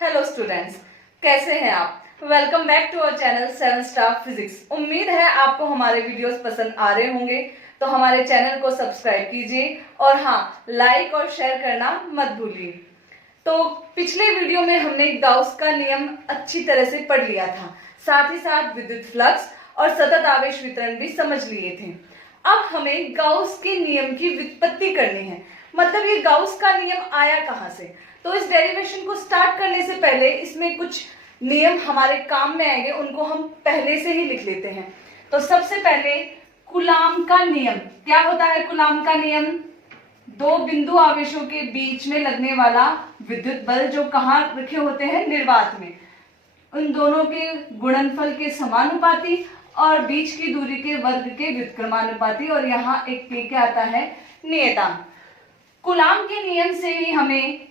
Hello students, कैसे हैं आप? Welcome back to our channel 7 star physics. उम्मीद है आपको हमारे वीडियोस पसंद आ रहे होंगे, तो हमारे चैनल को सब्सक्राइब कीजिए और हाँ, लाइक और शेयर करना मत भूलिए। तो पिछले वीडियो में हमने गाउस का नियम अच्छी तरह से पढ़ लिया था, साथ ही साथ विद्युत फ्लक्स और सतत आवेश वितरण भी समझ लिए थे। अब हमें गाउस के नियम की व्युत्पत्ति करनी है, मतलब ये गाउस का नियम आया कहां से। तो इस डेरिवेशन को स्टार्ट करने से पहले इसमें कुछ नियम हमारे काम में आएंगे, उनको हम पहले से ही लिख लेते हैं। तो सबसे पहले कूलाम का नियम क्या होता है? कूलाम का नियम दो बिंदु आवेशों के बीच में लगने वाला विद्युत बल जो कहाँ रखे होते हैं? निर्वात में। उन दोनों के गुणनफल के समानुपाती और बीच की दूरी के वर्ग के व्युत्क्रमानुपाती, और यहाँ एक के क्या आता है? नियतांक। कूलाम के नियम से ही हमें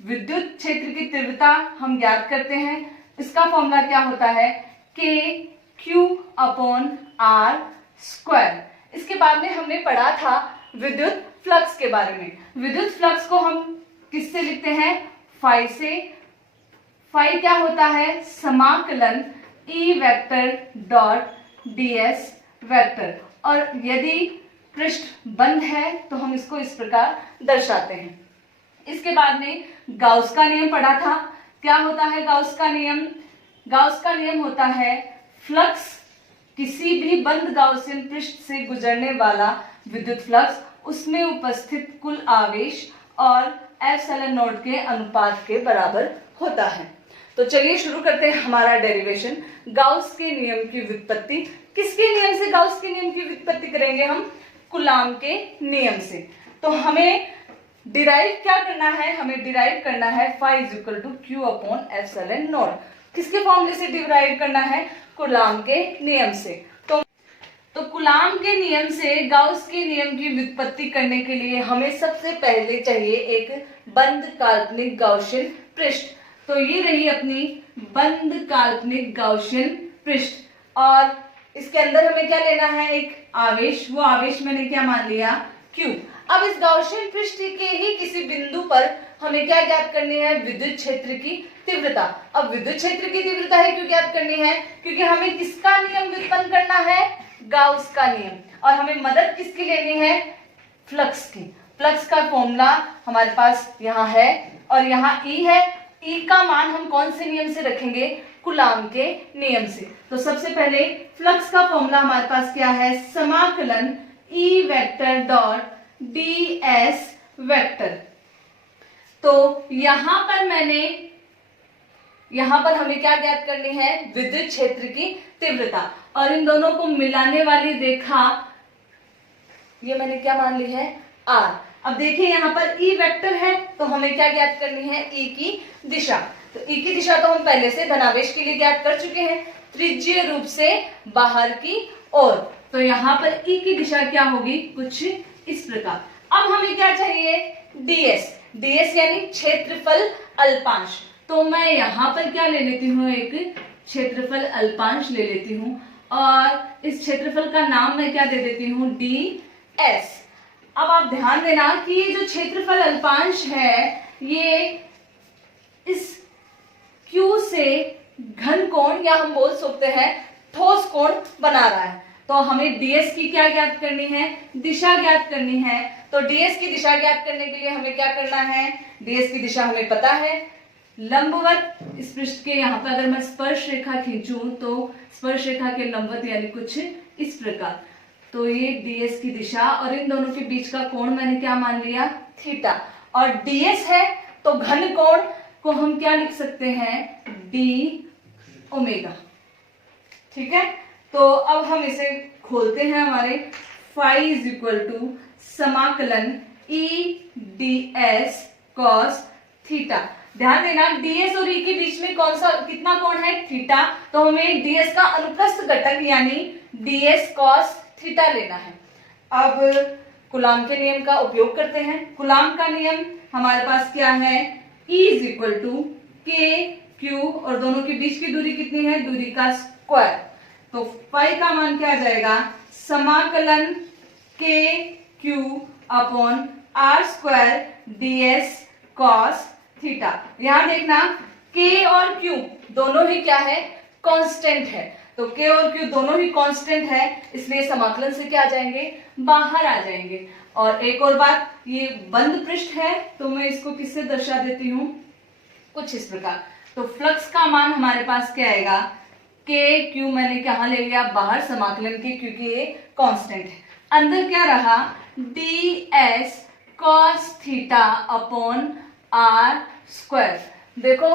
विद्युत क्षेत्र की तीव्रता हम ज्ञात करते हैं। इसका फॉर्मूला क्या होता है? Q/R²। इसके बाद में हमने पढ़ा था विद्युत फ्लक्स के बारे में। विद्युत फ्लक्स को हम किससे लिखते हैं? फाई से। फाई क्या होता है? समाकलन E vector dot ds vector. और यदि पृष्ठ बंद है तो हम इसको इस प्रकार दर्शाते हैं। इसके बाद में गाउस का नियम पढ़ा था। क्या होता है गाउस का नियम? गाउस का नियम होता है फ्लक्स किसी भी बंद गाउसियन पृष्ठ से गुजरने वाला विद्युत फ्लक्स उसमें उपस्थित कुल आवेश और एप्सिलॉन नॉट के अनुपात के बराबर होता है। तो चलिए शुरू करते हैं हमारा डेरिवेशन। गाउस के नियम की व्युत्पत्ति। किसके नियम से गाउस के नियम की व्युत्पत्ति करेंगे हम? कूलाम के नियम से। तो हमें डिराइव क्या करना है? हमें डिराइव करना है फाई = Q/ε0। किसके फॉर्मूले से डिराइव करना है? कूलाम के नियम से। तो कूलाम के नियम से गाउस के नियम की व्युत्पत्ति करने के लिए हमें सबसे पहले चाहिए एक बंद काल्पनिक गाउसियन पृष्ठ। तो ये रही अपनी बंद काल्पनिक गाउसियन पृष्ठ, और इसके अंदर हमें क्या लेना है? एक आवेश। वो आवेश मैंने क्या मान लिया? Q। अब इस गाउसियन पृष्ठ के ही किसी बिंदु पर हमें क्या ज्ञात करनी है? विद्युत क्षेत्र की तीव्रता। अब विद्युत क्षेत्र की तीव्रता है क्यों ज्ञात करनी है? क्योंकि हमें किसका नियम व्युत्पन्न करना है? गाउस का नियम। और हमें मदद किसकी लेनी है? फ्लक्स की। फ्लक्स का फॉर्मूला हमारे पास यहाँ है और यहाँ E है। E का मान हम कौन से नियम से रखेंगे? कूलाम के नियम से। तो सबसे पहले फ्लक्स का फॉर्मूला हमारे पास क्या है? समाकलन E vector dot ds vector. तो यहां पर हमें क्या ज्ञात करनी है? विद्युत क्षेत्र की तीव्रता। और इन दोनों को मिलाने वाली रेखा ये मैंने क्या मान ली है? R। अब देखिए यहाँ पर E वेक्टर है, तो हमें क्या ज्ञात करनी है? E की दिशा। तो E की दिशा तो हम पहले से धनावेश के लिए ज्ञात कर चुके हैं, त्रिज्यीय रूप से बाहर की ओर। तो यहाँ पर E की दिशा क्या होगी? कुछ इस प्रकार। अब हमें क्या चाहिए? ds यानी क्षेत्रफल अल्पांश। तो मैं यहाँ पर क्या ले लेती हूँ? एक क्षेत्रफल अल्पांश ले लेती हूँ, और इस क्षेत्रफल का नाम मैं क्या दे देती हूँ? ds। अब आप ध्यान देना कि ये जो क्षेत्रफल अल्पांश है, ये इस Q से घन कोण या हम बोल सकते हैं ठोस कोण बना रहा है। तो हमें ds की क्या ज्ञात करनी है? दिशा ज्ञात करनी है। तो ds की दिशा ज्ञात करने के लिए हमें क्या करना है? ds की दिशा हमें पता है, लंबवत इस पृष्ठ के यहाँ पर अगर मैं स्पर्श रेखा खींचूं तो स्पर्श रेखा के लंबवत यानी कुछ इस प्रकार। तो ये ds की दिशा, और इन दोनों के बीच का कोण मैंने क्या मान लिया? थीटा। और ds है तो घन कोण को हम क्या लिख सकते हैं? d omega. ठीक है, तो अब हम इसे खोलते हैं। हमारे फाई = समाकलन E ds cos थीटा। ध्यान देना ds और E के बीच में कौन सा कितना कोण है? थीटा। तो हमें ds का अनुप्रस्थ घटक यानी ds cos थीटा लेना है। अब कूलाम के नियम का उपयोग करते हैं। कूलाम का नियम हमारे पास क्या है? E = k/q, और दोनों के बीच की दूरी कितनी है? दूरी का स्क्वायर। तो फाई का मान क्या आ जाएगा? समाकलन k/q/r² ds cos थीटा। यहाँ देखना K और Q दोनों ही क्या है, कांस्टेंट है। तो K और Q दोनों ही कांस्टेंट है, इसलिए समाकलन से क्या आ जाएंगे, बाहर आ जाएंगे। और एक और बात, ये बंद पृष्ठ है तो मैं इसको किससे दर्शा देती हूँ, कुछ इस प्रकार। तो फ्लक्स का मान हमारे पास क्या आएगा, K Q मैंने कहाँ ले लिया, बाहर समाकलन के, क्योंकि ये कांस्टेंट है। अंदर क्या रहा, ds cos theta upon r square. देखो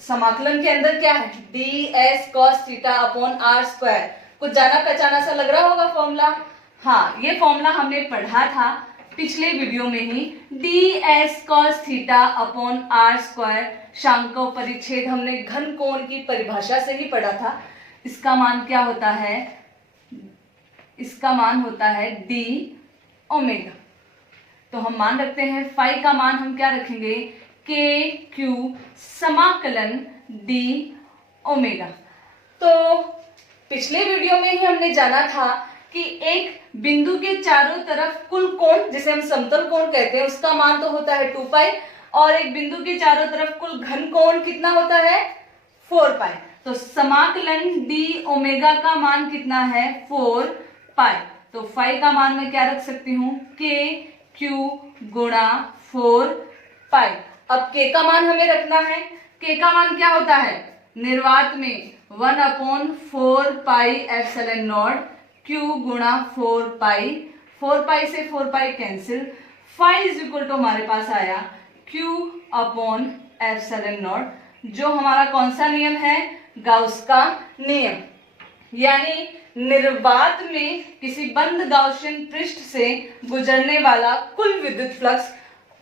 समाकलन के अंदर क्या है, ds cos theta upon r square. कुछ जाना पहचाना सा लग रहा होगा फॉर्मूला। हाँ, ये फॉर्मूला हमने पढ़ा था पिछले वीडियो में ही, ds cos theta upon r square. शांकों परिच्छेद हमने घन कोण की परिभाषा से ही पढ़ा था। इसका मान क्या होता है, इसका मान होता है d ओमेगा। तो हम मान रखते हैं फाई का मान हम क्या रखेंगे, k q समाकलन d ओमेगा। तो पिछले वीडियो में ही हमने जाना था कि एक बिंदु के चारों तरफ कुल कोण, जिसे हम समतल कोण कहते हैं, उसका मान तो होता है 2 पाई, और एक बिंदु के चारों तरफ कुल घन कोण कितना होता है, 4 पाई। तो समाकलन d ओमेगा का मान कितना है, 4 पाई। तो फाई का मान मैं क्या रख सकती हूँ, k q गुणा 4 पाई। अब k का मान हमें रखना है, k का मान क्या होता है, निर्वात में 1/4 पाई एप्सिलॉन नॉट q गुणा 4 पाई। 4 पाई से 4 pi cancel, phi is equal to हमारे पास आया q अपॉन एप्सिलॉन नॉट, जो हमारा कौन सा नियम है, गाउस का नियम। यानी निर्वात में किसी बंद गाउसियन पृष्ठ से गुजरने वाला कुल विद्युत फ्लक्स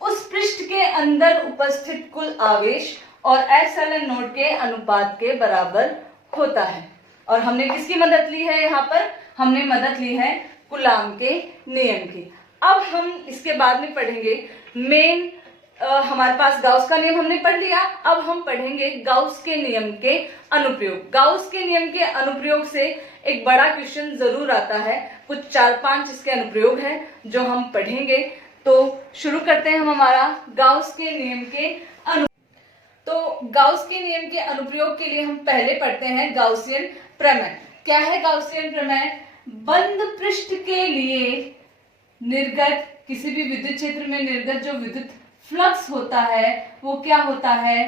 उस पृष्ठ के अंदर उपस्थित कुल आवेश और एप्सिलॉन नॉट के अनुपात के बराबर होता है। और हमने किसकी मदद ली है, यहाँ पर हमने मदद ली है कूलाम के नियम की। अब हम इसके बाद में पढ़ेंगे मेन, हमारे पास गाउस का नियम हमने पढ़ लिया, अब हम पढ़ेंगे गाउस के नियम के अनुप्रयोग। गाउस के नियम के अनुप्रयोग से एक बड़ा क्वेश्चन जरूर आता है, कुछ 4-5 इसके अनुप्रयोग हैं जो हम पढ़ेंगे। तो शुरू करते हैं हम हमारा गाउस के नियम के तो गाउस के नियम के अनुप्रयोग के लिए हम पहले पढ़ते हैं गाउसियन प्रमेय। क्या है गाउसियन प्रमेय, बंद पृष्ठ के लिए निर्गत, किसी भी विद्युत क्षेत्र में निर्गत जो विद्युत फ्लक्स होता है वो क्या होता है,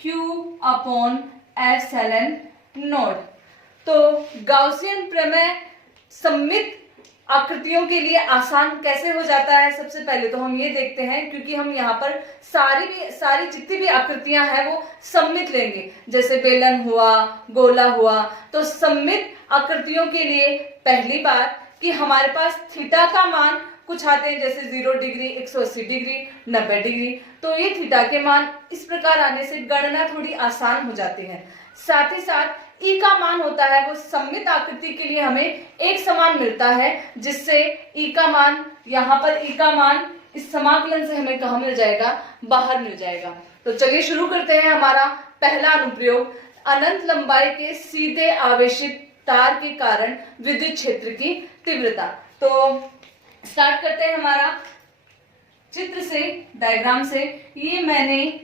Q अपॉन एप्सिलॉन नॉट। तो गाउसियन प्रमेय सममित आकृतियों के लिए आसान कैसे हो जाता है, सबसे पहले तो हम ये देखते हैं, क्योंकि हम यहाँ पर सारी जितनी भी आकृतियां हैं वो सममित लेंगे, जैसे बेलन हुआ, गोला हुआ। तो सममित आकृतियों के लिए पहली बात कि हमारे पास थीटा का मान कुछ आते हैं, जैसे 0 डिग्री, 180 डिग्री, 90 डिग्री। तो ये थीटा के मान इस प्रकार आने से गणना थोड़ी आसान हो जाती है। साथ ही साथ ई का मान होता है वो सममित आकृति के लिए हमें एक समान मिलता है, जिससे ई का मान, यहाँ पर ई का मान इस समाकलन से हमें कहाँ मिल जाएगा, बाहर मिल जाएगा। तो चलिए शुरू करते हैं हमारा पहला अनुप्रयोग, अनंत लंबाई के सीधे आवेशित तार के कारण विद्युत क्षेत्र की तीव्रता। तो स्टार्ट करते हैं हमारा चित्र से, डायग्राम से। ये मैंने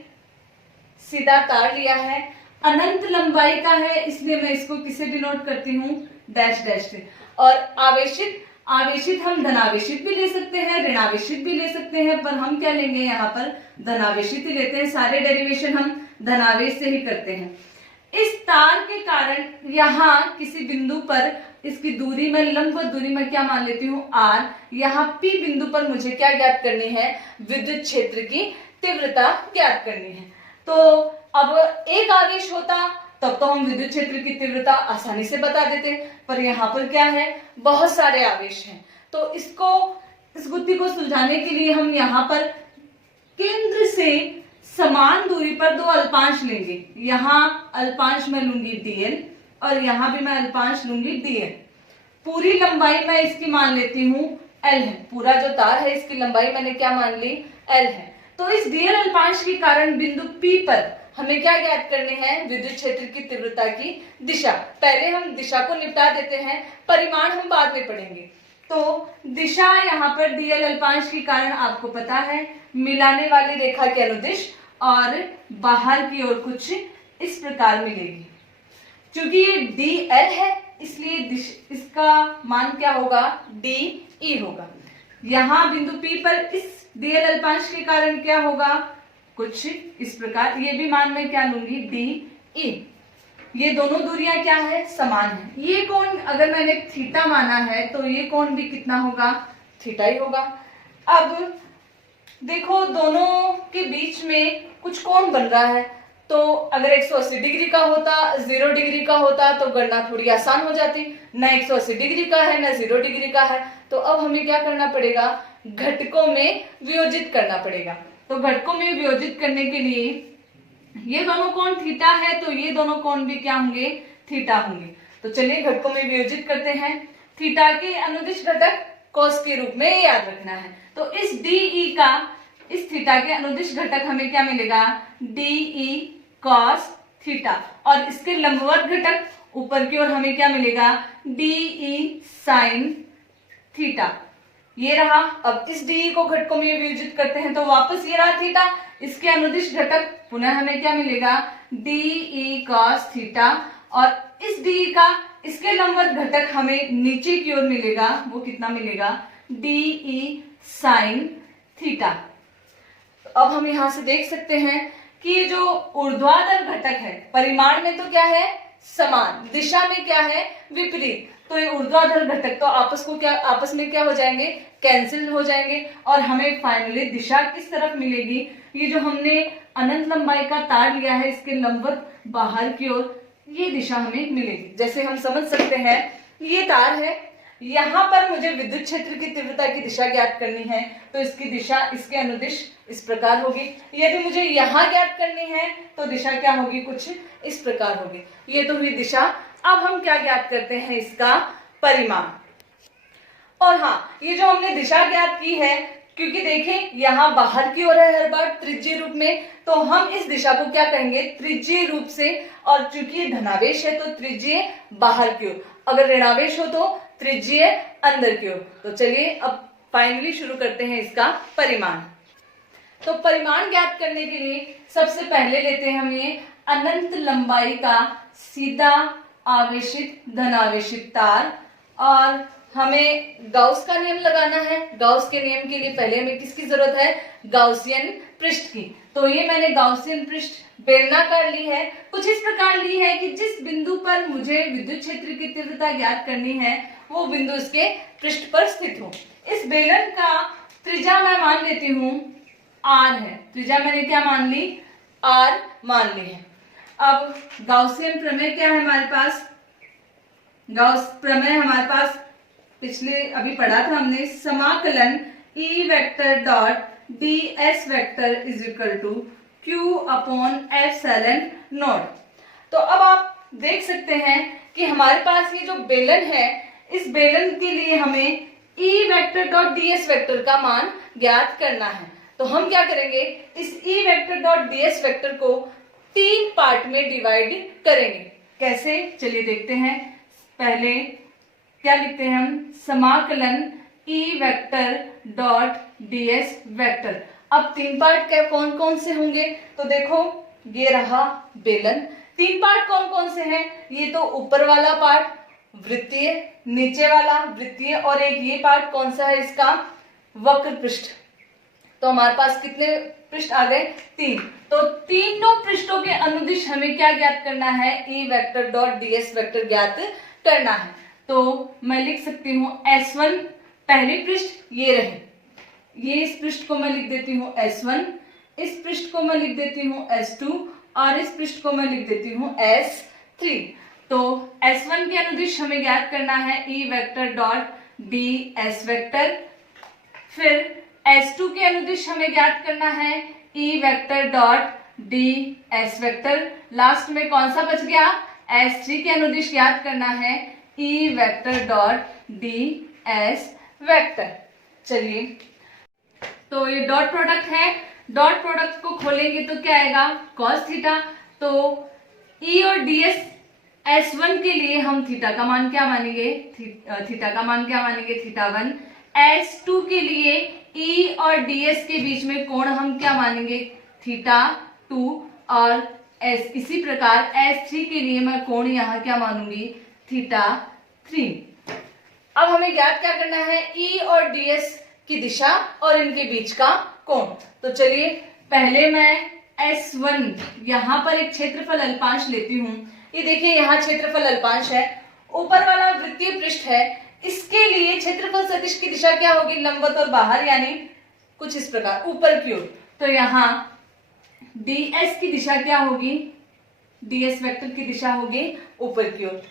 सीधा तार लिया है, अनंत लंबाई का है, इसलिए मैं इसको किसे डिनोट करती हूँ, डैश डैश से। और आवेशित हम धनावेशित भी ले सकते हैं, ऋणावेशित भी ले सकते हैं, पर हम क्या लेंगे, यहाँ पर धनावेशित ही लेते हैं। सारे डेरिवेशन हम धनावेश से ही करते हैं। इस तार के कारण यहाँ किसी बिंदु पर इसकी दूरी में, लंबवत दूरी में क्या मान लेती हूँ, r। यहाँ P बिंदु पर मुझे क्या ज्ञात करनी है, विद्युत क्षेत्र की तीव्रता ज्ञात करनी है। तो अब एक आवेश होता तब तो हम विद्युत क्षेत्र की तीव्रता आसानी से बता देते, पर यहाँ पर क्या है, बहुत सारे आवेश हैं। तो इस गुत्थी को सुलझाने के लिए हम यहाँ पर केंद्र से समान दूरी पर दो अल्पांश लेंगे। यहाँ अल्पांश मैं लूंगी dl और यहाँ भी मैं अल्पांश लूंगी dl। पूरी लंबाई मैं इसकी मान लेती हूँ l है, पूरा जो तार है इसकी लंबाई मैंने क्या मान ली, l है। तो इस dl अल्पांश के कारण बिंदु P पर हमें क्या ज्ञात करनी है, विद्युत क्षेत्र की तीव्रता की दिशा। पहले हम दिशा को निपटा देते हैं, परिमाण हम बाद में पढ़ेंगे। तो दिशा यहाँ पर dl अल्पांश के कारण आपको पता है मिलाने वाली रेखा के अनुदिश और बाहर की ओर कुछ इस प्रकार मिलेगी। क्योंकि ये DL है इसलिए इसका मान क्या होगा, DE होगा। यहाँ बिंदु P पर इस DL अल्पांश के कारण क्या होगा, कुछ इस प्रकार। ये भी मान मैं क्या लूंगी, DE। ये दोनों दूरियां क्या है, समान है। ये कोण अगर मैंने थीटा माना है तो ये कोण भी कितना होगा, थीटा ही होगा। अब देखो दोनों के बीच में कुछ कोण बन रहा है, तो अगर 180 डिग्री का होता, 0 डिग्री का होता तो गणना थोड़ी आसान हो जाती। न 180 डिग्री का है न 0 डिग्री का है, तो अब हमें क्या करना पड़ेगा, घटकों में वियोजित करना पड़ेगा। तो घटकों में वियोजित करने के लिए ये दोनों कोण थीटा है तो ये दोनों कोण भी क्या होंगे, थीटा होंगे। तो चलिए घटकों में वियोजित करते हैं। थीटा के अनुदिश घटक कॉस के रूप में याद रखना है। तो इस DE का, इस थीटा के अनुदिश घटक हमें क्या मिलेगा, DE कॉस थीटा, और इसके लंबवत घटक ऊपर की ओर हमें क्या मिलेगा, DE साइन थीटा। ये रहा। अब इस DE को घटकों में वियोजित करते हैं तो वापस ये रहा थीटा, इसके अनुदिश घटक पुनः हमें क्या मिलेगा, DE कॉस थीटा, और इस DE का इसके लंबवत घटक हमें नीचे की ओर मिलेगा, वो कितना मिलेगा, DE साइन थीटा। अब हम यहां से देख सकते हैं कि ये जो ऊर्ध्वाधर घटक है परिमाण में तो क्या है, समान, दिशा में क्या है, विपरीत। तो ये ऊर्ध्वाधर घटक तो आपस में क्या हो जाएंगे, कैंसिल हो जाएंगे, और हमें फाइनली दिशा किस तरफ मिलेगी, ये जो हमने अनंत लंबाई का तार लिया है इसके लंबवत बाहर की ओर ये दिशा हमें मिलेगी। जैसे हम समझ सकते हैं ये तार है, यहाँ पर मुझे विद्युत क्षेत्र की तीव्रता की दिशा ज्ञात करनी है, तो इसकी दिशा इसके अनुदिश इस प्रकार होगी। यदि मुझे यहाँ ज्ञात करनी है तो दिशा क्या होगी, कुछ इस प्रकार होगी। ये तो हुई दिशा। अब हम क्या ज्ञात करते हैं, इसका परिमाण। और हाँ, ये जो हमने दिशा ज्ञात की है, क्योंकि देखें यहाँ बाहर की ओर है हर बार त्रिज्यीय रूप में, तो हम इस दिशा को क्या कहेंगे, त्रिज्यीय रूप से। और चूंकि ये धनावेश है तो त्रिज्यीय बाहर की ओर, अगर ऋणावेश हो तो त्रिज्यीय अंदर की ओर। तो चलिए अब फाइनली शुरू करते हैं इसका परिमाण। तो परिमाण ज्ञात करने के लिए सबसे पहले लेते हैं हम ये अनंत लंबाई का सीधा आवेशित धनावेशित तार, और हमें गाउस का नियम लगाना है। गाउस के नियम के लिए पहले हमें किसकी जरूरत है, गाउसियन पृष्ठ की। तो ये मैंने गाउसियन पृष्ठ बेलनाकार ली है, कुछ इस प्रकार ली है कि जिस बिंदु पर मुझे विद्युत क्षेत्र की तीव्रता ज्ञात करनी है वो बिंदु इसके पृष्ठ पर स्थित हो। इस बेलन का त्रिज्या मैं मान लेती हूँ R है, त्रिज्या मैंने क्या मान ली, R मान ली है। अब गाउसियन प्रमेय क्या है हमारे पास, गाउस प्रमेय हमारे पास पिछले अभी पढ़ा था हमने, समाकलन E vector dot ds vector is equal to q upon epsilon nought. तो अब आप देख सकते हैं कि हमारे पास ये जो बेलन है, इस बेलन के लिए हमें E vector dot ds vector का मान ज्ञात करना है। तो हम क्या करेंगे, इस E vector dot ds vector को 3 पार्ट में डिवाइड करेंगे। कैसे, चलिए देखते हैं। पहले क्या लिखते हैं हम, समाकलन E vector dot ds vector. अब 3 पार्ट क्या कौन कौन से होंगे, तो देखो ये रहा बेलन। 3 पार्ट कौन कौन से हैं, ये तो ऊपर वाला पार्ट वृत्तीय, नीचे वाला वृत्तीय, और एक ये पार्ट कौन सा है इसका, वक्र पृष्ठ। तो हमारे पास कितने पृष्ठ आ गए, 3। तो तीनों पृष्ठों के अनुदिश हमें क्या ज्ञात करना है, E vector dot ds vector ज्ञात करना है। तो मैं लिख सकती हूँ S1 पहली पृष्ठ ये रहे, ये इस पृष्ठ को मैं लिख देती हूँ S1, इस पृष्ठ को मैं लिख देती हूँ S2, और इस पृष्ठ को मैं लिख देती हूँ S3। तो S1 के अनुदिश हमें ज्ञात करना है E vector dot ds vector, फिर S2 के अनुदिश हमें ज्ञात करना है E vector dot ds vector, last में कौन सा बच गया, S3 के अनुदिश ज्ञात करना है E vector dot ds vector. चलिए, तो ये डॉट प्रोडक्ट है, डॉट प्रोडक्ट को खोलेंगे तो क्या आएगा, cos थीटा। तो E और ds S1 के लिए हम थीटा का मान क्या मानेंगे, थीटा का मान क्या मानेंगे, θ1। S2 के लिए E और ds के बीच में कोण हम क्या मानेंगे, θ2। 2 और S इसी प्रकार S3 के लिए मैं कोण यहाँ क्या मानूंगी, थीटा 3। अब हमें ज्ञात क्या करना है, E और DS की दिशा और इनके बीच का कोण। तो चलिए पहले मैं S1 यहाँ पर एक क्षेत्रफल अल्पांश लेती हूँ। ये देखिए यहाँ क्षेत्रफल अल्पांश है, ऊपर वाला वृत्तीय पृष्ठ है, इसके लिए क्षेत्रफल सदिश की दिशा क्या होगी, लंबवत और बाहर, यानी कुछ इस प्रकार ऊपर की ओर। तो यहाँ ds की दिशा क्या होगी, ds वेक्टर की दिशा होगी ऊपर की ओर।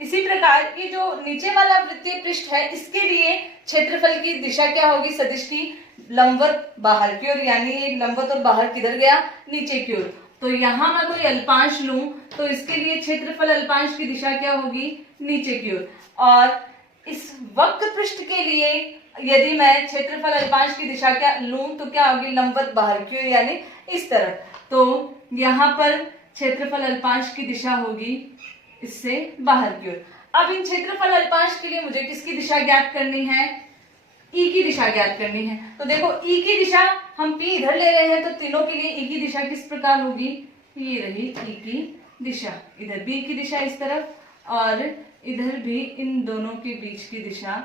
इसी प्रकार ये जो नीचे वाला वृत्तीय पृष्ठ है, इसके लिए क्षेत्रफल की दिशा क्या होगी, सदिश की लंबवत बाहर की ओर, यानी ये लंबवत और बाहर किधर गया, नीचे की ओर। तो यहाँ मैं कोई अल्पांश लूं तो इसके लिए क्षेत्रफल अल्पांश की दिशा क्या होगी, नीचे की ओर। और इस वक्र पृष्ठ के लिए यदि मैं क्षेत्रफल अल्पांश की दिशा क्या लूं तो क्या होगी, लंबवत बाहर की ओर, यानी इस तरफ। तो यहाँ पर क्षेत्रफल अल्पांश की दिशा होगी इससे बाहर की ओर। अब इन क्षेत्रफल अल्पांश के लिए मुझे किसकी दिशा ज्ञात करनी है, E की दिशा ज्ञात करनी है। तो देखो E की दिशा हम P इधर ले रहे हैं, तो तीनों के लिए E की दिशा किस प्रकार होगी, ये रही E की दिशा, इधर B की दिशा इस तरफ और इधर भी इन दोनों के बीच की दिशा,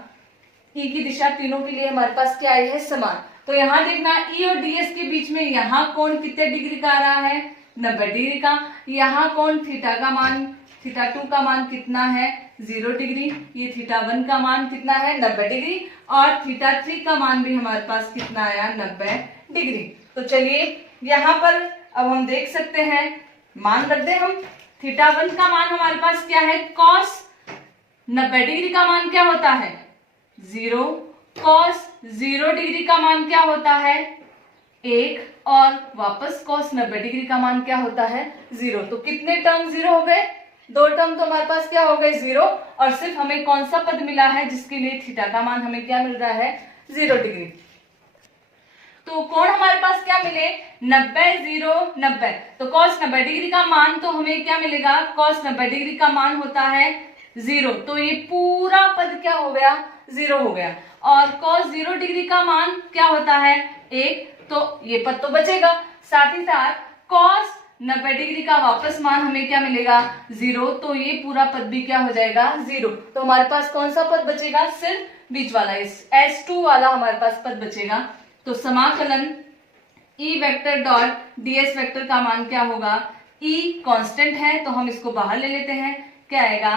E की दिशा तीनोों के लिए हमारे पास क्या आई है, समान। तो यहाँ देखना E और DS के बीच में यहाँ कोण कितने डिग्री का आ रहा है, 90 डिग्री का। यहाँ कोण थीटा का मान, थीटा 2 का मान कितना है, 0 डिग्री। ये थीटा 1 का मान कितना है, 90 डिग्री। और थीटा 3 का मान भी हमारे पास कितना आया, 90 डिग्री। तो चलिए यहाँ पर अब हम देख सकते हैं, मान रख दे हम। थीटा 1 का मान हमारे पास क्या है, कॉस 90 डिग्री का मान क्या होता है, 0। कॉस 0 डिग्री का मान क्या होता है, 1। और वापस कॉस 90 डिग्री का मान क्या होता है, 0। तो कितने टर्म 0 हो गए, 2 टर्म तो हमारे पास क्या हो गए, 0। और सिर्फ हमें कौन सा पद मिला है जिसके लिए थीटा का मान हमें क्या मिल रहा है, 0 डिग्री। तो कोण हमारे पास क्या मिले, 90 0 90। तो कॉस 90 डिग्री का मान तो हमें क्या मिलेगा, कॉस 90 डिग्री का मान होता है 0। तो ये पूरा पद क्या हो गया, 0 हो गया। और कॉस 0 डिग्री का मान क्या होता है, 1। तो ये पद तो बचेगा। साथ ही साथ कॉस 90 डिग्री का वापस मान हमें क्या मिलेगा, 0। तो ये पूरा पद भी क्या हो जाएगा, 0। तो हमारे पास कौन सा पद बचेगा, सिर्फ बीच वाला, इस S2 वाला हमारे पास पद बचेगा। तो समाकलन E vector dot ds vector का मान क्या होगा, E कांस्टेंट है तो हम इसको बाहर ले लेते हैं, क्या आएगा,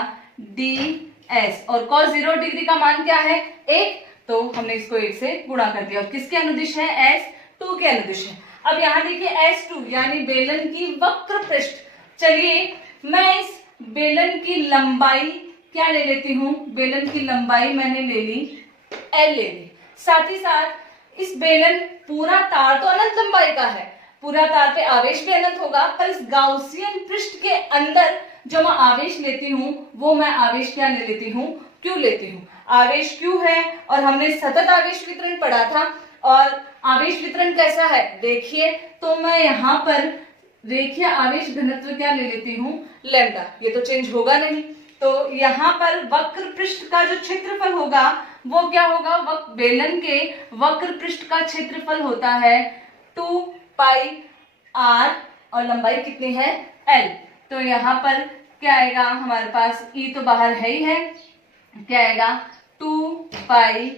ds। और cos 0 डिग्री का मान क्या है, 1। तो हमने इसको 1 से गुणा कर दिया। और किसके अनुदिश है, S2 के अनुदिश है। अब यहाँ देखिए S2 यानी बेलन की वक्र पृष्ठ। चलिए मैं इस बेलन की लंबाई क्या ले लेती हूँ, बेलन की लंबाई मैंने ले ली L ले ली। साथ ही साथ इस बेलन, पूरा तार तो अनंत लंबाई का है, पूरा तार पे आवेश भी अनंत होगा, पर इस गाउसियन पृष्ठ के अंदर जो मैं आवेश लेती हूँ वो मैं आवेश क्या ले लेती हूँ, Q लेती हूँ। आवेश Q है और हमने सतत आवेश वितरण पढ़ा था। और आवेश वितरण कैसा है देखिए, तो मैं यहाँ पर रेखीय आवेश घनत्व क्या ले लेती हूँ, लैम्डा। ये तो चेंज होगा नहीं। तो यहाँ पर वक्र पृष्ठ का जो क्षेत्रफल होगा वो क्या होगा, बेलन के वक्र पृष्ठ का क्षेत्रफल होता है 2 पाई r और लंबाई कितनी है, l। तो यहाँ पर क्या आएगा हमारे पास, E तो बाहर है ही है, क्या आएगा 2 पाई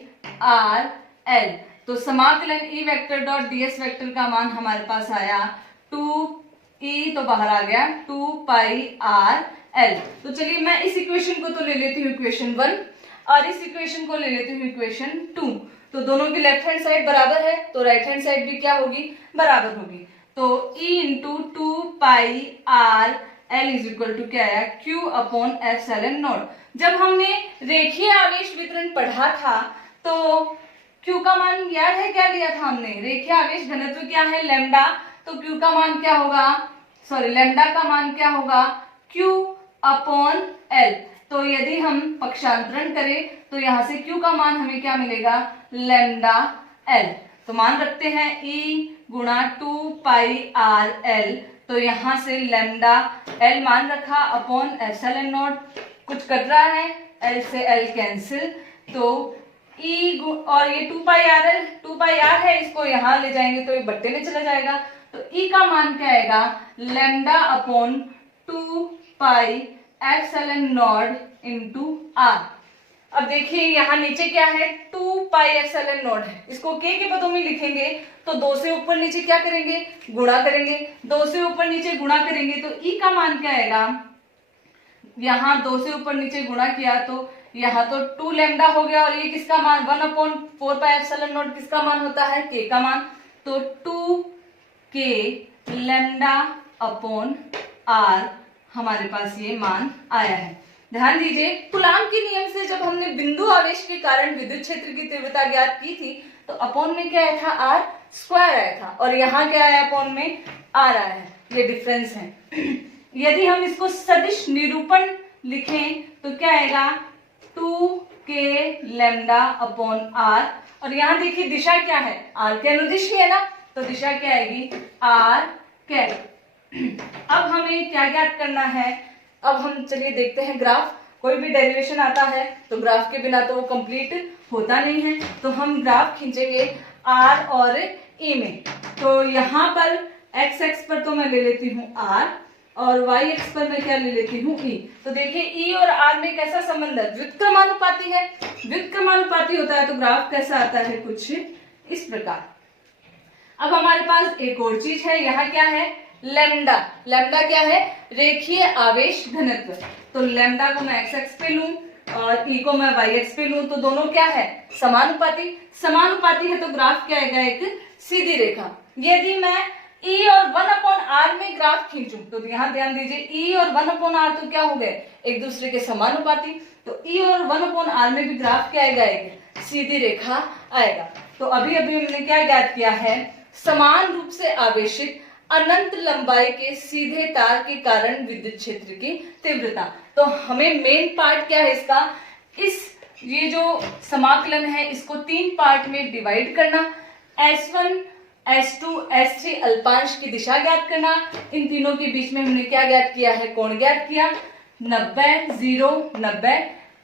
r l। तो समाकलन E vector dot ds vector का मान हमारे पास आया 2E तो बाहर आ गया 2 पाई r l। तो चलिए मैं इस इक्वेशन को तो ले लेती हूँ इक्वेशन 1 और इस इक्वेशन को ले लेती हूँ इक्वेशन 2। तो दोनों की लेफ्ट हैंड साइड बराबर है तो राइट हैंड साइड भी क्या होगी, बराबर होगी। तो E into 2 pi r l is equal to क्या आया, Q अपॉन एप्सिलॉन नॉट। जब हमने रेखीय आवेश वितरण पढ़ा था तो Q का मान याद है, क्या लिया था हमने, रेखीय आवेश घनत्व क्या है, लैम्डा। तो Q का मान क्या होगा, सॉरी लैम्डा का मान क्या होगा, Q अपॉन L। तो यदि हम पक्षांतरण करें तो यहाँ से Q का मान हमें क्या मिलेगा, लैम्डा L। तो मान रखते हैं E गुणा 2 पाई r l। तो यहाँ से लैम्डा L मान रखा अपॉन एप्सिलॉन नॉट, कुछ कट रहा है, L से L कैंसिल। तो E और ये 2 pi r l, 2 pi r है, इसको यहाँ ले जाएंगे तो ये बट्टे में चला जाएगा। तो ई का मान क्या आएगा, lambda upon 2 pi epsilon naught into r. अब देखिए यहाँ नीचे क्या है, 2 पाई एप्सिलॉन नॉट है, इसको के पदों में लिखेंगे तो 2 से ऊपर नीचे क्या करेंगे, गुणा करेंगे, 2 से ऊपर नीचे गुणा करेंगे तो ई का मान क्या आएगा, यहाँ 2 से ऊपर नीचे गुणा किया तो यहाँ तो 2 लैम्डा हो गया, और ये किसका मान 1/4 पाई एप्सिलॉन नॉट किसका मान होता है, के का मान, तो 2 के लैम्डा अपॉन आर हमारे पास ये मान आया है। ध्यान दीजिए, कूलाम के नियम से जब हमने बिंदु आवेश के कारण विद्युत क्षेत्र की तीव्रता ज्ञात की थी तो अपॉन में क्या आया था, आर स्क्वायर आया था, और यहाँ क्या आया, अपॉन में आर आया है, ये डिफरेंस है। यदि हम इसको सदिश निरूपण लिखें तो क्या आएगा, 2 के लैम्डा अपॉन आर, और यहाँ देखिए दिशा क्या है, आर के अनुदिश ही है ना, तो दिशा क्या आएगी, आर कैप। अब हमें क्या ज्ञात करना है, अब हम चलिए देखते हैं ग्राफ। कोई भी डेरिवेशन आता है तो ग्राफ के बिना तो वो कंप्लीट होता नहीं है, तो हम ग्राफ खींचेंगे आर और ई में। तो यहाँ पर एक्स एक्स पर तो मैं ले लेती हूँ आर, और वाई एक्स पर मैं क्या ले लेती हूँ ई। तो देखिए ई और आर में कैसा संबंध है, व्युत्क्रमानुपाती है। व्युत्क्रमानुपाती होता है तो ग्राफ कैसा आता है, कुछ इस प्रकार। अब हमारे पास एक और चीज है, यहाँ क्या है, लैम्डा। लैम्डा क्या है, रेखीय आवेश घनत्व। तो लैम्डा को मैं एक्स एक्स पे लूं और ई को मैं वाई एक्स पे लूं तो दोनों क्या है, समानुपाती। समानुपाती है तो ग्राफ क्या आएगा, एक सीधी रेखा। यदि मैं ई और 1/r में ग्राफ खींचूं तो यहाँ ध्यान दीजिए, ई और 1/r तो क्या हो गए, एक दूसरे के समानुपाती। तो ई और 1/r में भी ग्राफ क्या आएगा, एक सीधी रेखा आएगा। तो अभी अभी हमने क्या ज्ञात किया है, समान रूप से आवेशित अनंत लंबाई के सीधे तार के कारण विद्युत क्षेत्र की तीव्रता। तो हमें मेन पार्ट क्या है इसका, ये जो समाकलन है इसको 3 पार्ट में डिवाइड करना, S1 S2 S3 अल्पांश की दिशा ज्ञात करना। इन तीनों के बीच में हमने क्या ज्ञात किया है, कोण ज्ञात किया, 90 0 90।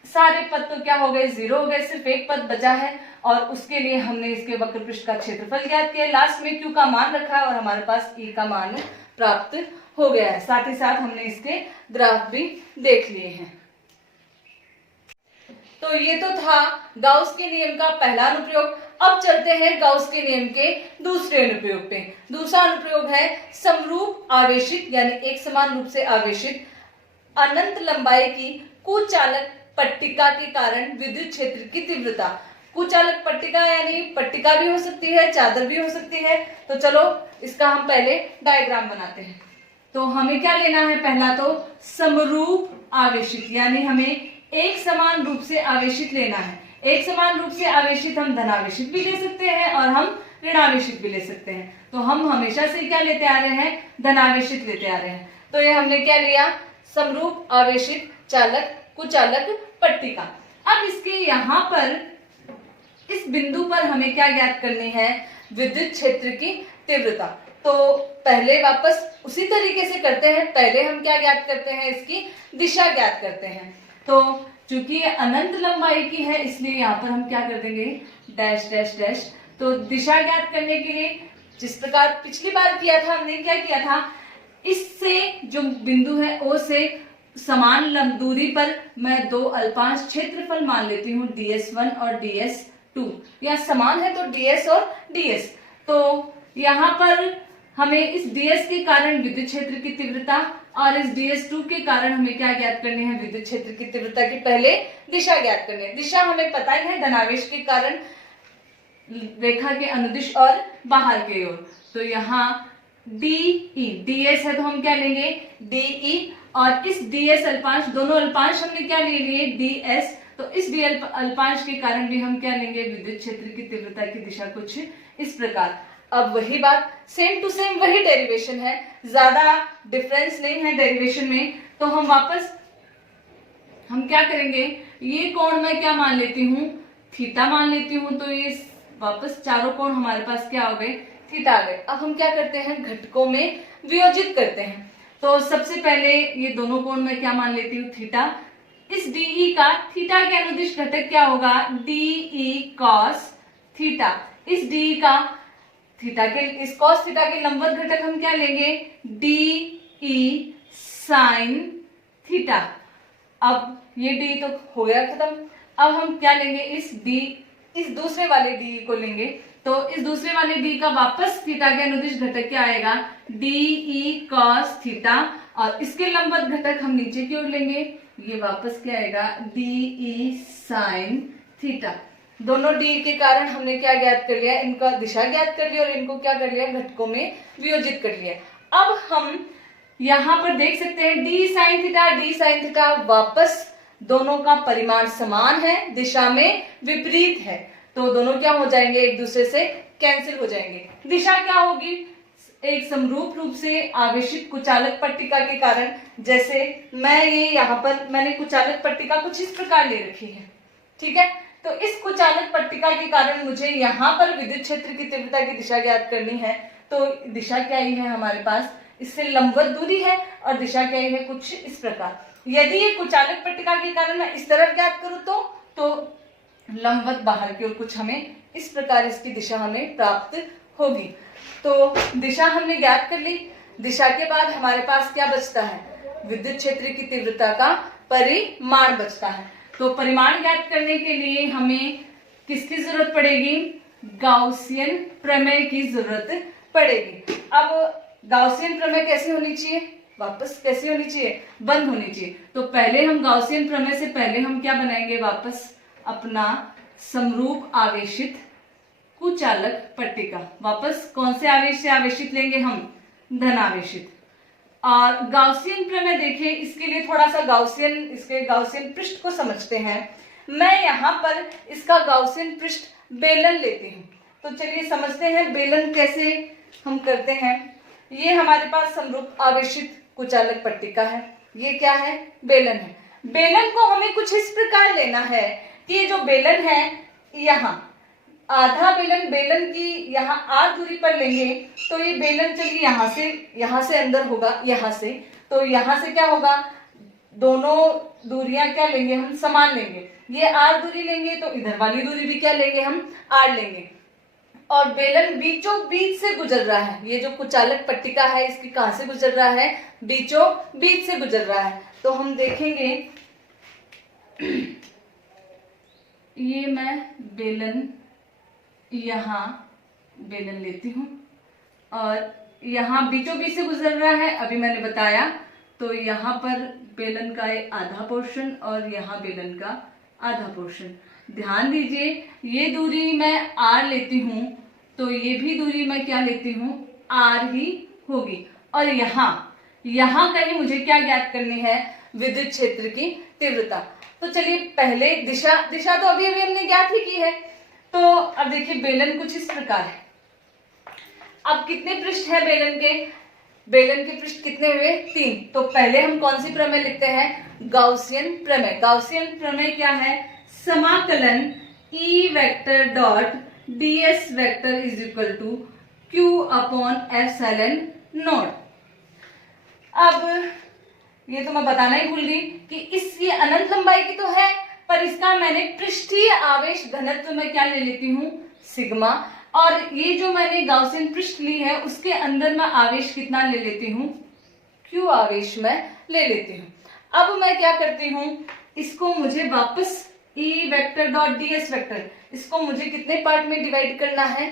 सारे पद तो क्या हो गए, 0 हो गए, सिर्फ एक पद बचा है, और उसके लिए हमने इसके वक्र पृष्ठ का क्षेत्रफल ज्ञात किया। लास्ट में Q का मान रखा है और हमारे पास E का मान प्राप्त हो गया है। साथ ही साथ हमने इसके ग्राफ भी देख लिए हैं। तो ये तो था गाउस के नियम का पहला अनुप्रयोग। अब चलते हैं गाउस के नियम के दूसरे अनुप्रयोग पे। दूसरा अनुप्रयोग है समरूप आवेशित यानी एक समान रूप से आवेशित अनंत लंबाई की कुचालक पट्टिका के कारण विद्युत क्षेत्र की तीव्रता। कुचालक पट्टिका यानी पट्टिका भी हो सकती है, चादर भी हो सकती है। तो चलो इसका हम पहले डायग्राम बनाते हैं। तो हमें क्या लेना है, पहला तो समरूप आवेशित यानी हमें एक समान रूप से आवेशित लेना है। एक समान रूप से आवेशित हम धनावेशित भी ले सकते हैं और हम ऋणावेशित भी ले सकते हैं। तो हम हमेशा से क्या लेते आ रहे हैं, धनावेशित लेते आ रहे हैं। तो ये हमने क्या लिया, समरूप आवेशित चालक कुचालक पट्टिका। अब इसके यहाँ पर इस बिंदु पर हमें क्या ज्ञात करनी है, विद्युत क्षेत्र की तीव्रता। तो पहले वापस उसी तरीके से करते हैं। पहले हम क्या ज्ञात करते हैं, इसकी दिशा ज्ञात करते हैं। तो चूंकि ये अनंत लंबाई की है इसलिए यहाँ पर हम क्या कर देंगे, डैश डैश डैश। तो दिशा ज्ञात करने के लिए जिस प्रकार पिछली बार किया था, हमने क्या किया था, इससे जो बिंदु है ओ से समान दूरी पर मैं 2 अल्पांश क्षेत्रफल मान लेती हूँ, DS1 और DS2। या समान है तो DS और DS। तो यहाँ पर हमें इस DS के कारण विद्युत क्षेत्र की तीव्रता और इस DS2 के कारण हमें क्या ज्ञात करनी है, विद्युत क्षेत्र की तीव्रता की पहले दिशा ज्ञात करनी है। दिशा हमें पता ही है, धनावेश के कारण रेखा के अनुदिश और बाहर की ओर। तो यहाँ DE, DS है तो हम क्या लेंगे, DE, और इस DS अल्पांश, दोनों अल्पांश हमने क्या ले लिए, DS। तो इस D अल्पांश के कारण भी हम क्या लेंगे, विद्युत क्षेत्र की तीव्रता की दिशा कुछ इस प्रकार। अब वही बात, सेम टू सेम वही डेरिवेशन है, ज्यादा डिफरेंस नहीं है डेरिवेशन में। तो हम वापस हम क्या करेंगे, ये कोण मैं क्या मान लेती हूँ, थीटा मान लेती हूँ। तो ये वापस चारों कोण हमारे पास क्या हो गए, थीटा आ गए। अब हम क्या करते हैं, घटकों में वियोजित करते हैं। तो सबसे पहले ये दोनों कोण मैं क्या मान लेती हूँ, थीटा। इस DE का थीटा के अनुदिश घटक क्या होगा, DE cos थीटा। इस DE का थीटा के इस cos थीटा के लंबवत घटक हम क्या लेंगे, डी ई साइन थीटा। अब ये डी तो हो गया खत्म। अब हम क्या लेंगे, इस दूसरे वाले डी को लेंगे। तो इस दूसरे वाले डी का वापस थीटा के अनुदिश घटक क्या आएगा, डी ई कॉस थीटा, और इसके लंबवत घटक हम नीचे की ओर लेंगे, ये वापस क्या आएगा, डी ई साइन थीटा। दोनों डी के कारण हमने क्या ज्ञात कर लिया, इनका दिशा ज्ञात कर लिया और इनको क्या कर लिया, घटकों में वियोजित कर लिया। अब हम यहाँ पर देख सकते हैं डी साइन थीटा वापस दोनों का परिमाण समान है, दिशा में विपरीत है, तो दोनों क्या हो जाएंगे, एक दूसरे से कैंसिल हो जाएंगे। दिशा क्या होगी, एक समरूप रूप से आवेशित कुचालक पट्टिका के कारण, जैसे मैं ये यहाँ पर मैंने कुचालक पट्टिका कुछ इस प्रकार ले रखी है, ठीक है। तो इस कुचालक पट्टिका के कारण मुझे यहाँ पर विद्युत क्षेत्र की तीव्रता की दिशा ज्ञात करनी है। तो दिशा क्या ही है हमारे पास, इससे लंबवत दूरी है और दिशा क्या ही है, कुछ इस प्रकार। यदि ये कुचालक पट्टिका के कारण मैं इस तरफ ज्ञात करूं तो लंबवत बाहर की ओर कुछ हमें इस प्रकार इसकी दिशा हमें प्राप्त होगी। तो दिशा हमने ज्ञात कर ली। दिशा के बाद हमारे पास क्या बचता है, विद्युत क्षेत्र की तीव्रता का परिमाण बचता है। तो परिमाण ज्ञात करने के लिए हमें किसकी जरूरत पड़ेगी, गाउसियन प्रमेय की जरूरत पड़ेगी। अब गाउसियन प्रमेय कैसे होनी चाहिए, वापस कैसे होनी चाहिए, बंद होनी चाहिए। तो पहले हम गाउसियन प्रमेय से पहले हम क्या बनाएंगे, वापस अपना समरूप आवेशित कुचालक पट्टिका। वापस कौन से आवेश से आवेशित लेंगे हम, धन आवेशित। और गाउसियन प्रमेय देखें, इसके लिए थोड़ा सा इसके गाउसियन पृष्ठ को समझते हैं। मैं यहाँ पर इसका गाउसियन पृष्ठ बेलन लेती हूँ। तो चलिए समझते हैं बेलन कैसे हम करते हैं। ये हमारे पास समरूप आवेशित कुचालक पट्टिका है, ये क्या है, बेलन है। बेलन को हमें कुछ इस प्रकार लेना है कि ये जो बेलन है, यहाँ आधा बेलन की यहाँ आर दूरी पर लेंगे, तो ये बेलन चलिए यहाँ से अंदर होगा, यहाँ से, तो यहाँ से क्या होगा, दोनों दूरियां क्या लेंगे, हम समान लेंगे। ये आर दूरी लेंगे तो इधर वाली दूरी भी क्या लेंगे, हम आर लेंगे। और बेलन बीचों बीच से गुजर रहा है। ये जो कुचालक पट्टिका है, इसकी कहां से गुजर रहा है, बीचों बीच से गुजर रहा है। तो हम देखेंगे, ये मैं बेलन यहाँ बेलन लेती हूँ और यहाँ बीचों बीच से गुजर रहा है, अभी मैंने बताया। तो यहाँ पर बेलन का आधा पोर्शन और यहाँ बेलन का आधा पोर्शन। ध्यान दीजिए, ये दूरी मैं आर लेती हूँ तो ये भी दूरी मैं क्या लेती हूँ, आर ही होगी। और यहाँ कहीं मुझे क्या ज्ञात करनी है, विद्युत क्षेत्र की तीव्रता। तो चलिए पहले दिशा तो अभी हमने ज्ञात ही की है। तो अब देखिए बेलन कुछ इस प्रकार है। अब कितने पृष्ठ है बेलन के पृष्ठ कितने हुए, 3। तो पहले हम कौन सी प्रमेय लिखते हैं, गाउसियन प्रमेय। गाउसियन प्रमेय क्या है, समाकलन E vector dot ds vector is equal to q upon epsilon naught. अब ये तो मैं बताना ही भूल गई कि ये अनंत लंबाई की तो है, पर इसका मैंने पृष्ठीय आवेश घनत्व में क्या ले लेती हूँ, सिग्मा। और ये जो मैंने गाउसियन पृष्ठ ली है, उसके अंदर मैं आवेश कितना ले लेती हूँ, q आवेश में ले लेती हूँ। अब मैं क्या करती हूँ, इसको मुझे वापस E vector dot ds vector, इसको मुझे कितने पार्ट में डिवाइड करना है,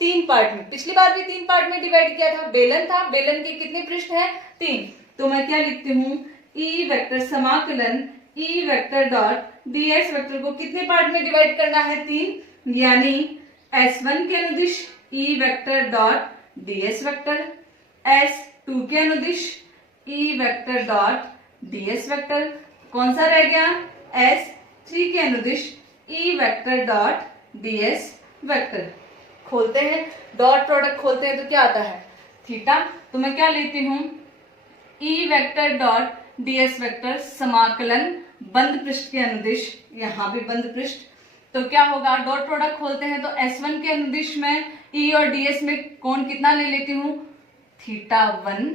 3 पार्ट में। पिछली बार भी 3 पार्ट में डिवाइड किया था। बेलन के कितने पृष्ठ है, 3। तो मैं क्या लिखती हूँ, E वेक्टर समाकलन E vector dot ds vector को कितने पार्ट में डिवाइड करना है, 3। यानी S1 के अनुदिश E vector dot ds vector, S2 के अनुदिश E vector dot ds vector, कौन सा रह गया, S3 के अनुदिश E vector dot ds vector. खोलते हैं, डॉट प्रोडक्ट खोलते हैं तो क्या आता है, थीटा। तो मैं क्या लेती हूँ, E vector dot ds vector समाकलन बंद पृष्ठ के अनुदिश, यहाँ भी बंद पृष्ठ, तो क्या होगा, डॉट प्रोडक्ट खोलते हैं तो S1 के अनुदिश में E और ds में कोण कितना ले लेती हूँ, θ1।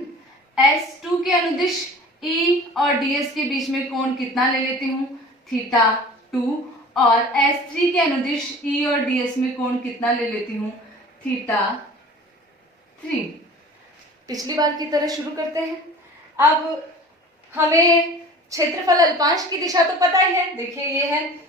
S2 के अनुदिश E और ds के बीच में कोण कितना ले लेती हूँ, θ2। और S3 के अनुदिश E और ds में कोण कितना ले लेती हूँ, 3। पिछली बार की तरह शुरू करते हैं। अब हमें क्षेत्रफल अल्पांश की दिशा तो पता ही है। देखिए ये है,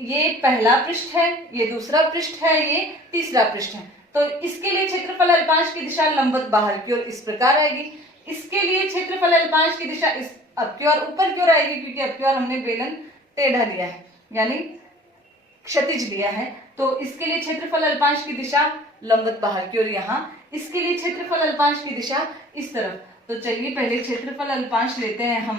ये पहला पृष्ठ है, ये दूसरा पृष्ठ है, ये तीसरा पृष्ठ है। तो इसके लिए क्षेत्रफल अल्पांश की दिशा लंबवत बाहर की ओर इस प्रकार आएगी। इसके लिए क्षेत्रफल अल्पांश की दिशा इस अब की ओर ऊपर की ओर आएगी, क्योंकि अब की ओर हमने बेलन टेढ़ा लिया है, यानी क्षैतिज लिया है। तो इसके लिए क्षेत्रफल अल्पांश की दिशा लंबवत बाहर की ओर यहाँ। इसके लिए क्षेत्रफल अल्पांश की दिशा इस तरफ। तो चलिए पहले क्षेत्रफल अल्पांश लेते हैं हम।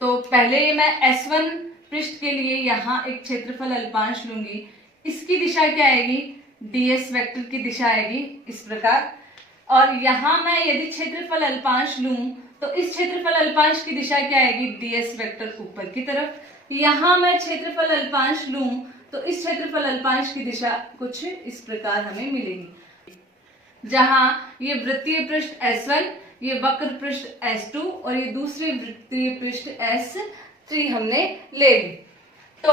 तो पहले मैं S1 पृष्ठ के लिए यहाँ एक क्षेत्रफल अल्पांश लूंगी। इसकी दिशा क्या आएगी? ds वेक्टर की दिशा आएगी इस प्रकार। और यहाँ मैं यदि क्षेत्रफल अल्पांश लूं तो इस क्षेत्रफल अल्पांश की दिशा क्या आएगी? ds वेक्टर ऊपर की तरफ। यहाँ मैं क्षेत्रफल अल्पांश लूं तो इस क्षेत्रफल अल्पांश की दिशा कुछ इस प्रकार हमें मिलेगी, जहां ये वृत्तीय पृष्ठ S1, ये वक्र पृष्ठ S2 और ये दूसरे वृत्तीय पृष्ठ S3 हमने ले ली। तो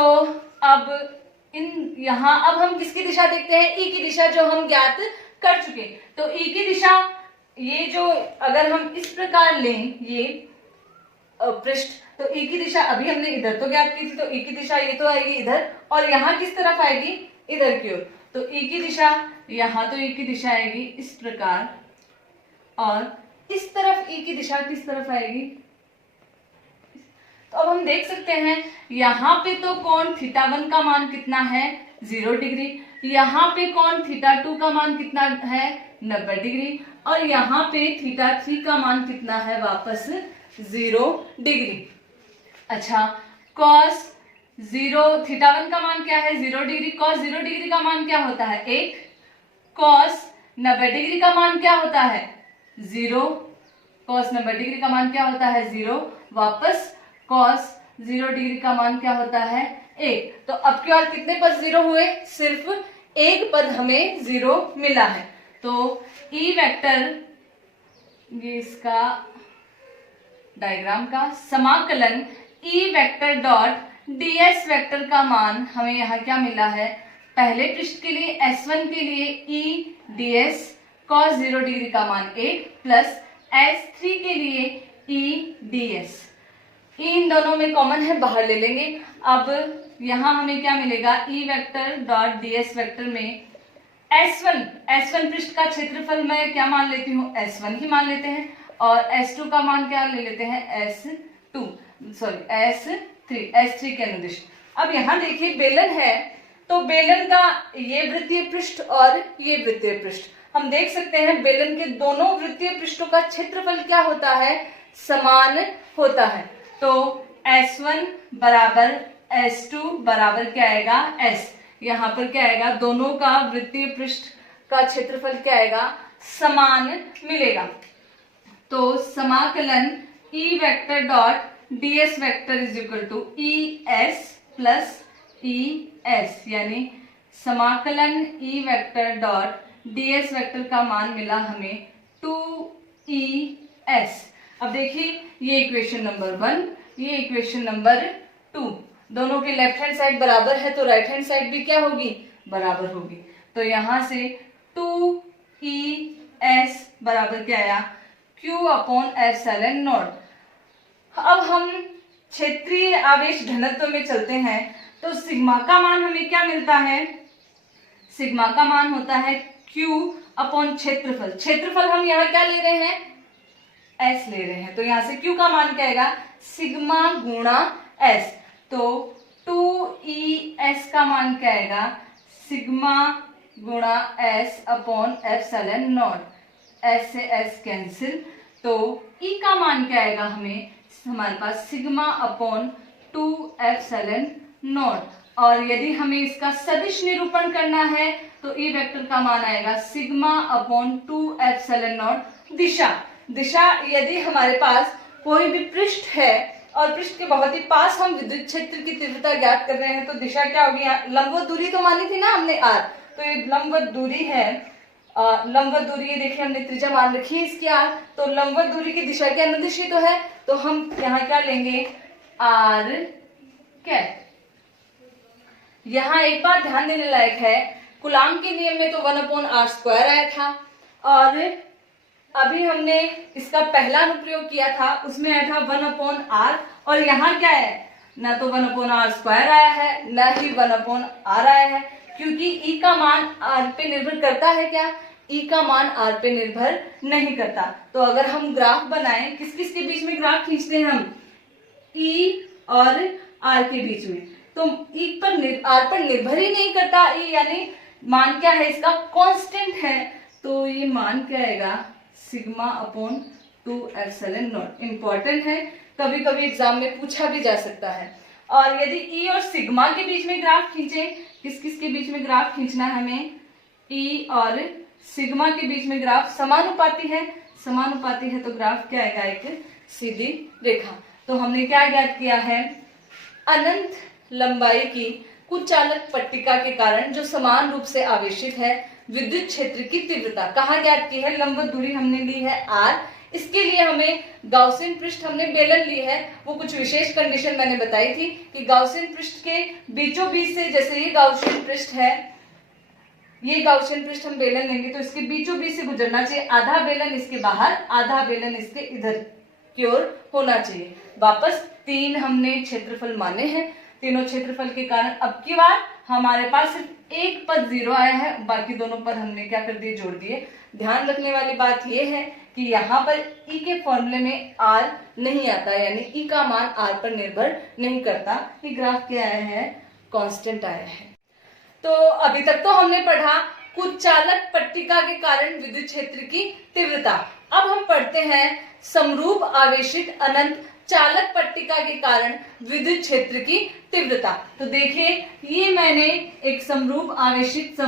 अब यहाँ अब हम किसकी दिशा देखते हैं? E की दिशा, जो हम ज्ञात कर चुके। तो E की दिशा, ये जो अगर हम इस प्रकार लें ये पृष्ठ, तो E की दिशा अभी हमने इधर तो ज्ञात की थी, तो E की दिशा ये तो आएगी इधर, और यहाँ किस तरफ आएगी? इधर की ओर। तो E की दिशा यहाँ, तो E की दिशा आएगी इस प्रकार, और इस तरफ E की दिशा किस तरफ आएगी? तो अब हम देख सकते हैं यहाँ पे तो कोण θ1 का मान कितना है? 0 डिग्री। यहाँ पे कोण θ2 का मान कितना है? 90 डिग्री। और यहाँ पे θ3 का मान कितना है? वापस 0 डिग्री। अच्छा, cos 0 θ1 का मान क्या है? 0 डिग्री। cos 0 डिग्री का मान क्या होता है? 1। cos 90 डिग्री का मान क्या होता है? 0। cos 90 डिग्री का मान क्या होता है? 0। वापस cos 0 डिग्री का मान क्या होता है? 1। तो अब की बार कितने पद 0 हुए? सिर्फ एक पद हमें 0 मिला है। तो E वेक्टर, ये इसका डायग्राम का समाकलन E vector dot ds vector का मान हमें यहाँ क्या मिला है? पहले पृष्ठ के लिए S1 के लिए E ds cos 0 डिग्री का मान 1 प्लस S3 के लिए E ds। E इन दोनों में कॉमन है, बाहर ले लेंगे। अब यहाँ हमें क्या मिलेगा? E vector dot ds vector में S1 पृष्ठ का क्षेत्रफल मैं क्या मान लेती हूँ? S1 ही मान लेते हैं, और S2 का मान क्या ले लेते हैं? S3 के अनुदिश। अब यहाँ देखिए बेलन है, तो बेलन का ये वृत्तीय पृष्ठ और ये वृत्तीय पृष्ठ, हम देख सकते हैं बेलन के दोनों वृत्तीय पृष्ठों का क्षेत्रफल क्या होता है? समान होता है। तो S1 बराबर S2 बराबर क्या आएगा? S। यहाँ पर क्या आएगा? दोनों का वृत्तीय पृष्ठ का क्षेत्रफल क्या आएगा? समान मिलेगा। तो समाकलन E vector dot ds vector is equal to ES plus ES, यानी समाकलन E vector dot ds vector का मान मिला हमें 2ES। अब देखिए ये इक्वेशन नंबर 1, ये इक्वेशन नंबर 2, दोनों के लेफ्ट हैंड साइड बराबर है, तो राइट हैंड साइड भी क्या होगी? बराबर होगी। तो यहां से 2ES बराबर क्या आया? Q/ε0। अब हम क्षेत्रीय आवेश घनत्व में चलते हैं, तो सिग्मा का मान हमें क्या मिलता है? सिग्मा का मान होता है Q/ क्षेत्रफल। क्षेत्रफल हम यहाँ क्या ले रहे हैं? S ले रहे हैं, तो यहाँ से Q का मान क्या आएगा? सिग्मा गुणा S। तो 2ES का मान क्या आएगा? सिग्मा गुणा S/ε0। S से S कैंसिल, तो E का मान क्या आएगा? हमारे पास सिग्मा/2 ε0। और यदि हमें इसका सदिश निरूपण करना है तो E वेक्टर का मान आएगा सिग्मा/2 ε0। दिशा यदि हमारे पास कोई भी पृष्ठ है और पृष्ठ के बहुत ही पास हम विद्युत क्षेत्र की तीव्रता ज्ञात कर रहे हैं, तो दिशा क्या होगी? लंबवत दूरी तो मानी थी ना हमने R, तो ये लंबवत दूरी है। लंबवत दूरी ये देखिए हमने त्रिज्या मान रखी है इसकी R, तो लंबवत दूरी की दिशा के अनुदिश ही तो है, तो हम यहाँ क्या लेंगे? R cap. यहाँ एक बात ध्यान देने लायक है, कूलाम के नियम में तो 1/r² आया था, और अभी हमने इसका पहला अनुप्रयोग किया था, उसमें आया था 1/r, और यहाँ क्या है, ना तो 1/r² आया है, ना ही 1/r आया है, क्योंकि e का मान r पे निर्भर करता है क्या, e का मान r पे निर्भर नहीं करता। तो अगर हम ग्राफ बनाएं, किस किस के बीच में ग्राफ खींचते हैं हम, e और r के बीच में, तो e पर r पर निर्भर ही नहीं करता, e यानी मान क्या है इसका, कांस्टेंट है, तो ये मान क्या आएगा, σ/2ε0। इंपॉर्टेंट है, कभी कभी एग्जाम में पूछा भी जा सकता है। और यदि e और सिग्मा के बीच में ग्राफ खींचे, किस किस के बीच में ग्राफ खींचना है हमें, e और सिग्मा के बीच में ग्राफ समानुपाती है, समानुपाती है तो ग्राफ क्या आएगा, एक सीधी रेखा। तो हमने क्या ज्ञात किया है, अनंत लंबाई की कुचालक पट्टिका के कारण जो समान रूप से आवेशित है विद्युत क्षेत्र की तीव्रता कहाँ ज्ञात की है, लंबवत दूरी हमने ली है r, इसके लिए हमें गाउसियन पृष्ठ हमने बेलन ली है। वो कुछ विशेष कंडीशन मैंने बताई थी कि गाउसियन पृष्ठ के बीचों बीच से, जैसे ये गाउसियन पृष्ठ है, ये गाउसियन पृष्ठ हम बेलन लेंगे तो इसके बीचों बीच से गुजरना चाहिए, आधा बेलन इसके बाहर, आधा बेलन इसके इधर की ओर होना चाहिए। वापस 3 हमने क्षेत्रफल माने हैं, तीनों क्षेत्रफल के कारण अब की बार हमारे पास सिर्फ एक पद 0 आया है, बाकी दोनों पद हमने क्या कर दिए, जोड़ दिए। ध्यान रखने वाली बात यह है कि यहाँ पर e के फॉर्मूले में r नहीं आता, यानी e का मान r पर निर्भर नहीं करता। ये ग्राफ क्या आया है, कांस्टेंट आया है। तो अभी तक तो हमने पढ़ा कुचालक पट्टिका के कारण विद्युत क्षेत्र की तीव्रता। अब हम पढ़ते हैं समरूप आवेशित अनंत चालक पट्टिका के कारण विद्युत क्षेत्र की तीव्रता। तो देखिए, ये मैंने एक समरूप आवेशित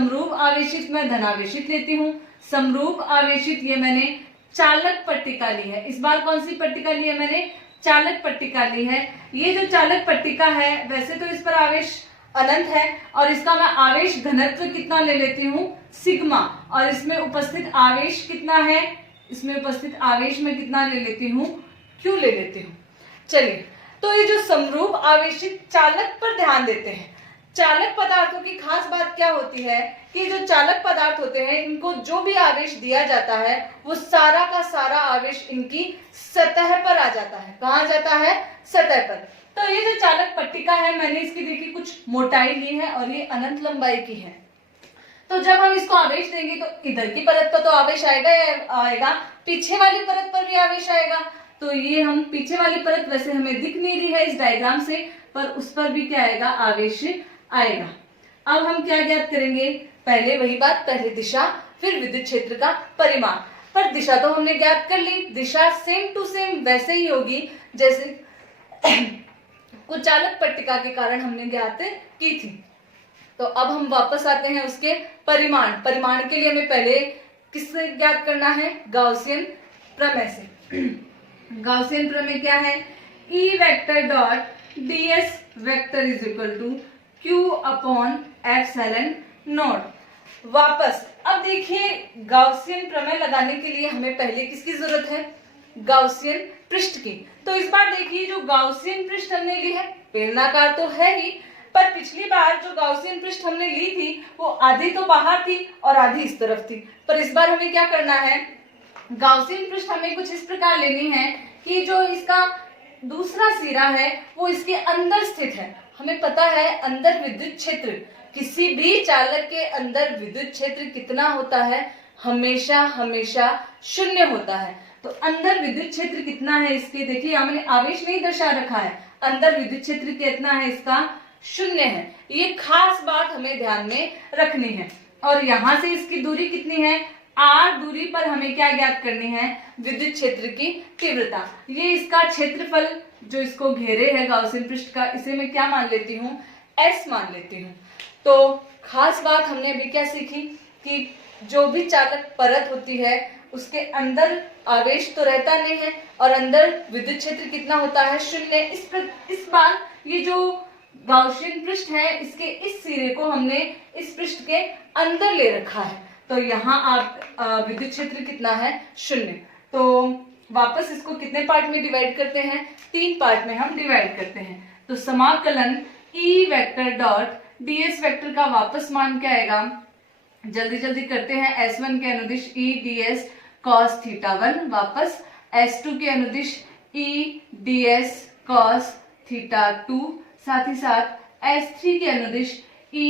मैं धनावेशित लेती हूँ, समरूप आवेशित ये मैंने चालक पट्टिका ली है। इस बार कौन सी पट्टिका ली है, मैंने चालक पट्टिका ली है। ये जो चालक पट्टिका है, वैसे तो इस पर आवेश अनंत है और इसका मैं आवेश घनत्व कितना ले लेती हूँ, सिग्मा, और इसमें उपस्थित आवेश कितना है, इसमें उपस्थित आवेश में कितना ले लेती हूँ, Q ले लेती हूँ। चलिए, तो ये जो समरूप आवेशित चालक पर ध्यान देते हैं। चालक पदार्थों की खास बात क्या होती है कि जो चालक पदार्थ होते हैं, इनको जो भी आवेश दिया जाता है वो सारा का सारा आवेश इनकी सतह पर आ जाता है। कहाँ जाता है, सतह पर। तो ये जो चालक पट्टिका है, मैंने इसकी देखी कुछ मोटाई ली है और ये अनंत लंबाई की है। तो जब हम इसको आवेश देंगे तो इधर की परत पर तो आवेश आएगा, पीछे वाली परत पर भी आवेश आएगा। तो ये हम पीछे वाली परत वैसे हमें दिख नहीं रही है इस डायग्राम से, पर उस पर भी क्या आएगा, आवेश आएगा। अब हम क्या ज्ञात करेंगे, पहले वही बात, पहले दिशा फिर विद्युत क्षेत्र का परिमाण। पर दिशा तो हमने ज्ञात कर ली, दिशा सेम टू सेम वैसे ही होगी जैसे कुचालक पट्टिका के कारण हमने ज्ञात की थी। तो अब हम वापस आते हैं उसके परिमाण। परिमाण के लिए हमें पहले किससे ज्ञात करना है, गाउसियन प्रमेय से। गाउसियन प्रमेय क्या है, E vector dot ds vector is equal to Q/ε0। वापस अब देखिए, गाउसियन प्रमेय लगाने के लिए हमें पहले किसकी जरूरत है, गाउसियन पृष्ठ की। तो इस बार देखिए, जो गाउसियन पृष्ठ हमने ली है, बेलनाकार तो है ही, पर पिछली बार जो गाउसियन पृष्ठ हमने ली थी वो आधी तो बाहर थी और आधी इस तरफ थी। पर इस बार हमें क्या करना है, गाउसियन पृष्ठ हमें कुछ इस प्रकार लेनी है कि जो इसका दूसरा सिरा है वो इसके अंदर स्थित है। हमें पता है अंदर विद्युत क्षेत्र, किसी भी चालक के अंदर विद्युत क्षेत्र कितना होता है, हमेशा हमेशा 0 होता है। तो अंदर विद्युत क्षेत्र कितना है इसके, देखिए यहाँ मैंने आवेश नहीं दर्शा रखा है, अंदर विद्युत क्षेत्र कितना है इसका, 0 है। ये खास बात हमें ध्यान में रखनी है। और यहाँ से इसकी दूरी कितनी है, r दूरी पर हमें क्या ज्ञात करनी है, विद्युत क्षेत्र की तीव्रता। ये इसका क्षेत्रफल जो इसको घेरे है गाउसियन पृष्ठ का, इसे मैं क्या मान लेती हूँ, s मान लेती हूँ। तो खास बात हमने अभी क्या सीखी कि जो भी चालक परत होती है उसके अंदर आवेश तो रहता नहीं है और अंदर विद्युत क्षेत्र कितना होता है, 0। इस बार ये जो गाउसियन पृष्ठ है, इसके इस सिरे को हमने इस पृष्ठ के अंदर ले रखा है। तो यहाँ आप विद्युत क्षेत्र कितना है, 0। तो वापस इसको कितने पार्ट में डिवाइड करते हैं, 3 पार्ट में हम डिवाइड करते हैं। तो समाकलन E vector dot ds vector का वापस मान क्या आएगा, जल्दी जल्दी करते हैं। S1 के अनुदिश E ds cos θ1, वापस S2 के अनुदिश E ds cos θ2, साथ ही साथ S3 के अनुदिश E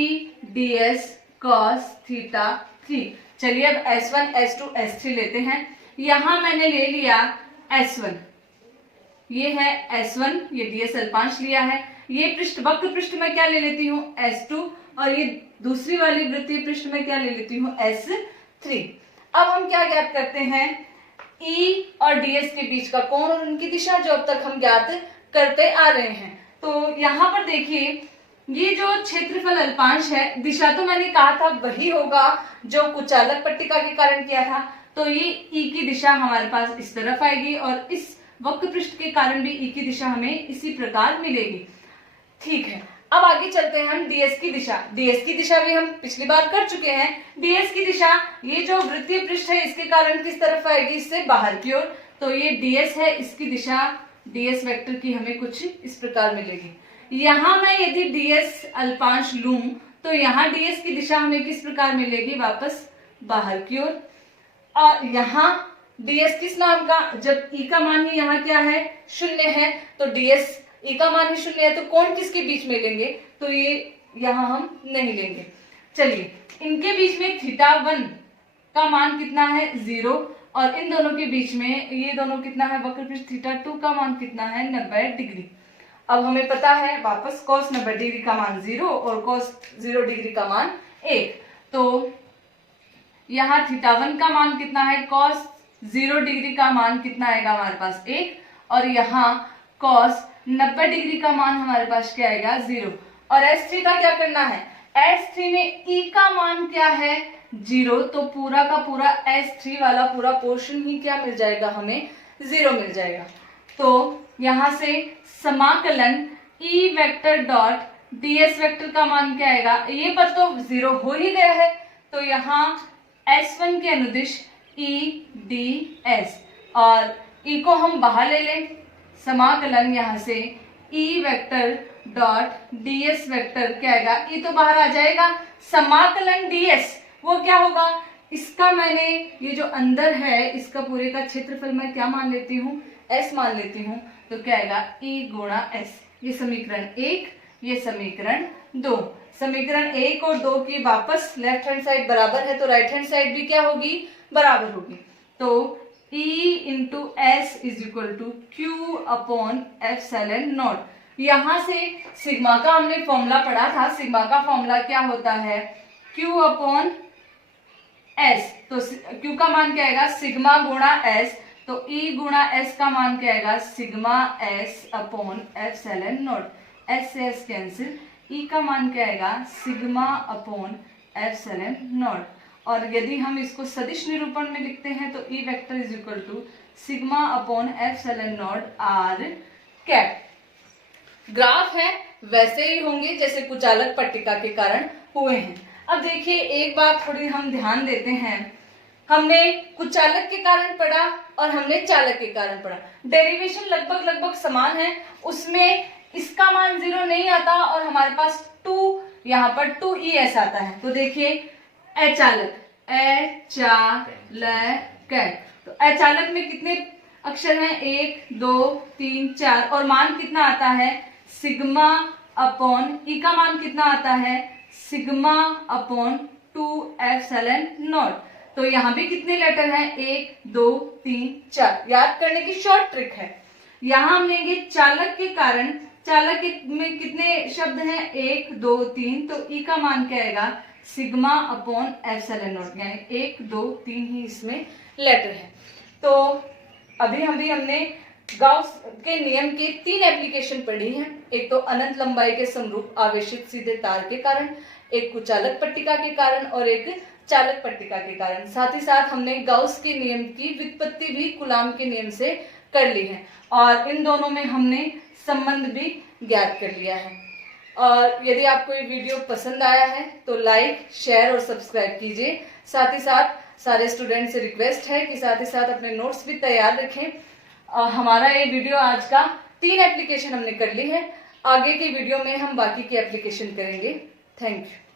ds cos θ3। चलिए अब S1, S2, S3 लेते हैं। यहां मैंने ले लिया S1, ये है S1, ये ds अल्पांश लिया है। ये पृष्ठ वक्र पृष्ठ में क्या ले लेती हूँ S2, और ये दूसरी वाली वृत्तीय पृष्ठ में क्या ले लेती हूँ S3। अब हम क्या ज्ञात करते हैं, E और ds के बीच का कोण और उनकी दिशा, जो अब तक हम ज्ञात करते आ रहे हैं। तो यहाँ पर देखिए, ये जो क्षेत्रफल अल्पांश है, दिशा तो मैंने कहा था वही होगा जो कुचालक पट्टिका के कारण किया था। तो ये E की दिशा हमारे पास इस तरफ आएगी और इस वक्र पृष्ठ के कारण भी E की दिशा हमें इसी प्रकार मिलेगी। ठीक है, अब आगे चलते हैं हम ds की दिशा। ds की दिशा भी हम पिछली बार कर चुके हैं। ds की दिशा, ये जो वृत्तीय पृष्ठ है इसके कारण किस तरफ आएगी, इससे बाहर की ओर। तो ये ds है, इसकी दिशा ds वेक्टर की हमें कुछ इस प्रकार मिलेगी। यहां मैं यदि ds अल्पांश लूं तो यहाँ ds की दिशा हमें किस प्रकार मिलेगी, वापस बाहर की ओर। और यहाँ ds किस नाम का, जब E का मान ही यहाँ क्या है, शून्य है, तो ds E का मान ही शून्य है, तो कोण किसके बीच में लेंगे, तो ये यहाँ हम नहीं लेंगे। चलिए, इनके बीच में θ1 का मान कितना है, 0, और इन दोनों के बीच में ये दोनों कितना है, वक्र पृष्ठ θ2 का मान कितना है, 90 डिग्री। अब हमें पता है वापस cos 90 डिग्री का मान 0 और cos 0 डिग्री का मान 1। तो यहाँ θ1 का मान कितना है, cos 0 डिग्री का मान कितना आएगा हमारे पास 1, और यहाँ cos 90 डिग्री का मान हमारे पास क्या आएगा, 0। और S3 का क्या करना है, S3 में E का मान क्या है, 0, तो पूरा का पूरा S3 वाला पूरा पोर्शन ही क्या मिल जाएगा, हमें 0 मिल जाएगा। तो यहां से समाकलन E vector dot ds vector का मान क्या आएगा, ये पर तो 0 हो ही गया है, तो यहाँ S1 के अनुदिश E ds, और E को हम बाहर ले लें, समाकलन यहाँ से E vector dot ds vector क्या आएगा, E तो बाहर आ जाएगा, समाकलन ds वो क्या होगा, इसका मैंने ये जो अंदर है इसका पूरे का क्षेत्रफल मैं क्या मान लेती हूँ, S मान लेती हूँ, तो क्या आएगा E गुणा S। ये समीकरण 1, ये समीकरण 2। समीकरण 1 और 2 की वापस लेफ्ट हैंड साइड बराबर है, तो राइट हैंड साइड भी क्या होगी, बराबर होगी। तो E into S is equal to Q upon epsilon naught. यहां से सिग्मा का हमने फॉर्मूला पढ़ा था, सिग्मा का फॉर्मूला क्या होता है, Q अपॉन S। तो Q का मान क्या आएगा, सिग्मा गुणा S, तो E गुणा S का मान क्या आएगा, sigma S upon epsilon not. S से S कैंसिल, E का मान क्या आएगा, सिग्मा अपॉन एप्सिलॉन नॉट। और यदि हम इसको सदिश निरूपण में लिखते हैं तो E vector is equal to sigma upon epsilon naught r cap. Graph है वैसे ही होंगे जैसे कुचालक पट्टिका के कारण हुए हैं। अब देखिए, एक बात थोड़ी हम ध्यान देते हैं, हमने कुचालक के कारण पढ़ा और हमने चालक के कारण पढ़ा, डेरिवेशन लगभग समान है, उसमें इसका मान 0 नहीं आता और हमारे पास 2, यहाँ पर 2es आता है। तो देखिए, अचालक, तो अचालक में कितने अक्षर हैं, 1 2 3 4, और मान कितना आता है, सिग्मा अपॉन E का मान कितना आता है, सिग्मा अपॉन 2 एप्सिलॉन नॉट। तो यहाँ भी कितने लेटर हैं, 1 2 3 4। याद करने की शॉर्ट ट्रिक है, यहाँ हम लेंगे चालक के कारण, चालक में कितने शब्द हैं, 1 2 3, तो E का मान क्या आएगा, सिग्मा अपॉन एप्सिलॉन नॉट, यानी 1 2 3 ही इसमें लेटर है। तो अभी हमने गाउस के नियम के 3 एप्लीकेशन पढ़ी हैं। एक तो अनंत लंबाई के समरूप आवेशित सीधे तार के कारण, एक कुचालक पट्टिका के कारण और एक चालक पट्टिका के कारण। साथ ही साथ हमने गाउस के नियम की व्युत्पत्ति भी कूलाम के नियम से कर ली है, और इन दोनों में हमने संबंध भी ज्ञात कर लिया है। और यदि आपको ये वीडियो पसंद आया है तो लाइक, शेयर और सब्सक्राइब कीजिए। साथ ही साथ सारे स्टूडेंट से रिक्वेस्ट है कि साथ ही साथ अपने नोट्स भी तैयार रखें। हमारा ये वीडियो आज का 3 एप्लीकेशन हमने कर ली है, आगे की वीडियो में हम बाकी की एप्लीकेशन करेंगे। Thank you.